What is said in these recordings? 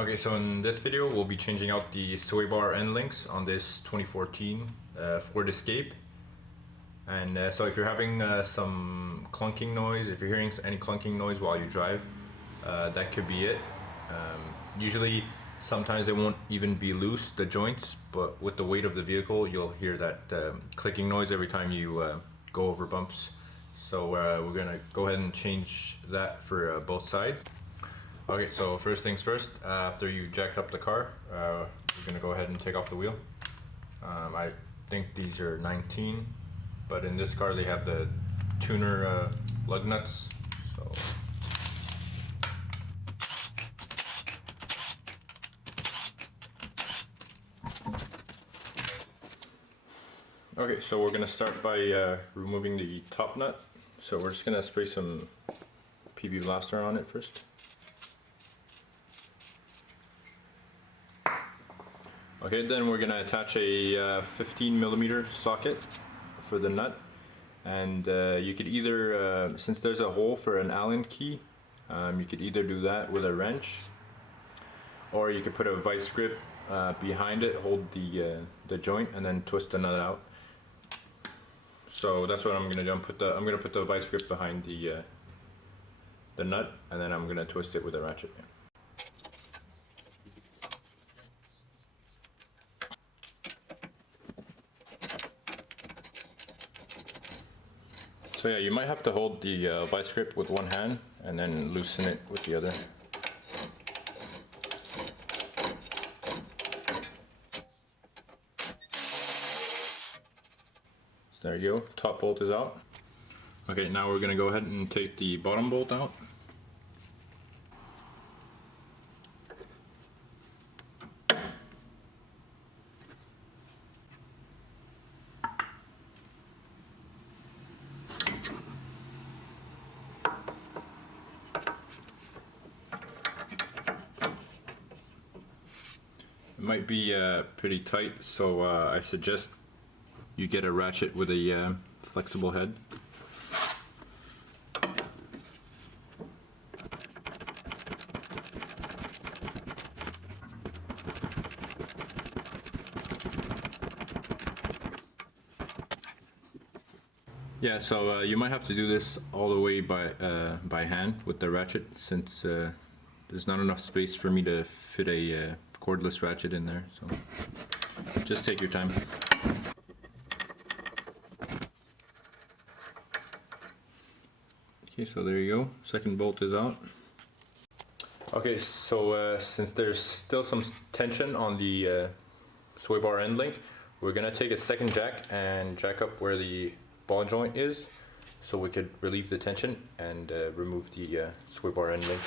Okay, so in this video we'll be changing out the sway bar end links on this 2014 Ford Escape. And so if you're having some clunking noise, if you're hearing any clunking noise while you drive, that could be it. Usually, sometimes they won't even be loose, the joints, but with the weight of the vehicle you'll hear that clicking noise every time you go over bumps. So we're gonna go ahead and change that for both sides. Okay, so first things first, after you jacked up the car, you're gonna go ahead and take off the wheel. I think these are 19, but in this car they have the tuner lug nuts. So okay, so we're gonna start by removing the top nut. So we're just gonna spray some PB Blaster on it first. Okay, then we're gonna attach a 15mm socket for the nut, and you could either, since there's a hole for an Allen key, you could either do that with a wrench, or you could put a vice grip behind it, hold the joint, and then twist the nut out. So that's what I'm gonna do. I'm gonna put the vice grip behind the nut, and then I'm gonna twist it with a ratchet. So yeah, you might have to hold the vice grip with one hand and then loosen it with the other. So there you go, top bolt is out. Okay, now we're gonna go ahead and take the bottom bolt out. It might be pretty tight, so I suggest you get a ratchet with a flexible head. Yeah, so you might have to do this all the way by hand with the ratchet, since there's not enough space for me to fit a cordless ratchet in there, so just take your time. Okay, so there you go, second bolt is out. Okay, so since there's still some tension on the sway bar end link, we're gonna take a second jack and jack up where the ball joint is, so we could relieve the tension and remove the sway bar end link.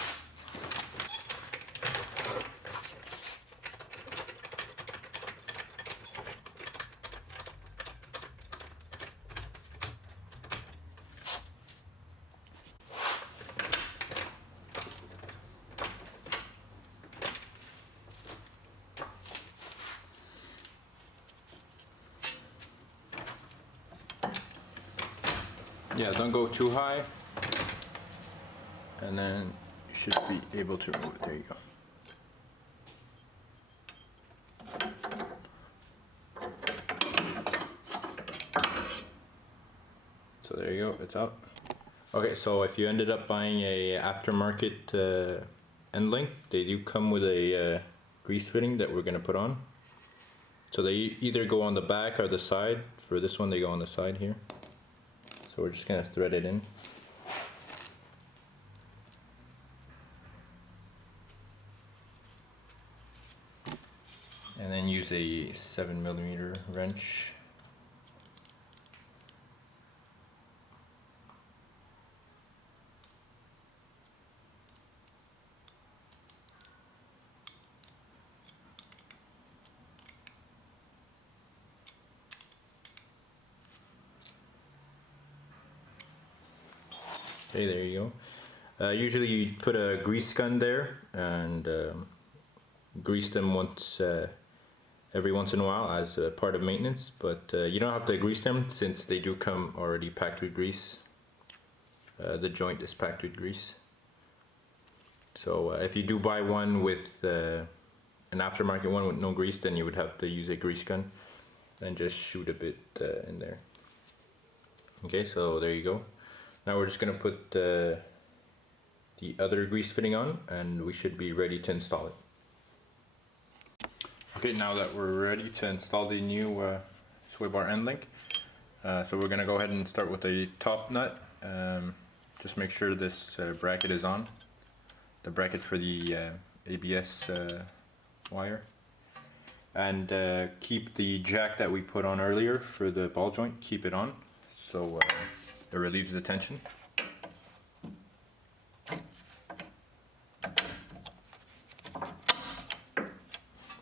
Yeah, don't go too high, and then you should be able to remove it. There you go. So there you go, it's out. Okay, so if you ended up buying a aftermarket end link, they do come with a grease fitting that we're gonna put on. So they either go on the back or the side. For this one, they go on the side here. So we're just going to thread it in. And then use a 7mm wrench. Okay, there you go. Usually you put a grease gun there and grease them every once in a while as a part of maintenance, but you don't have to grease them since they do come already packed with grease. The joint is packed with grease. So if you do buy one with an aftermarket one with no grease, then you would have to use a grease gun and just shoot a bit in there. Okay, so there you go. Now we're just gonna put the other grease fitting on, and we should be ready to install it. Okay, now that we're ready to install the new sway bar end link, so we're gonna go ahead and start with the top nut. Just make sure this bracket is on, the bracket for the ABS wire, and keep the jack that we put on earlier for the ball joint, keep it on, so it relieves the tension.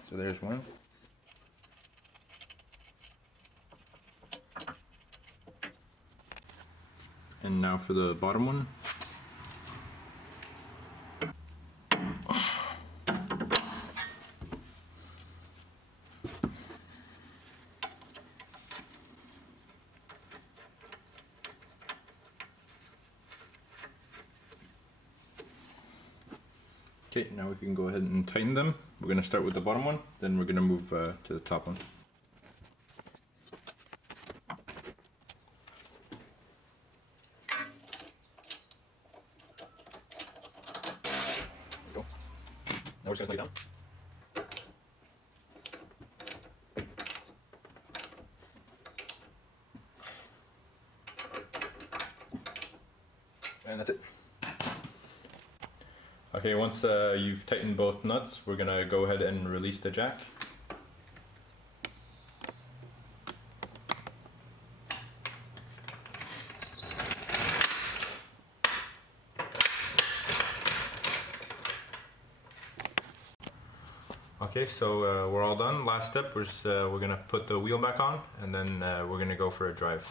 So there's one. And now for the bottom one. Okay, now we can go ahead and tighten them. We're going to start with the bottom one, then we're going to move to the top one. There we go. Now we're just going to slide it down. And that's it. Okay, once you've tightened both nuts, we're gonna go ahead and release the jack. Okay, so we're all done. Last step, we're gonna put the wheel back on, and then we're gonna go for a drive.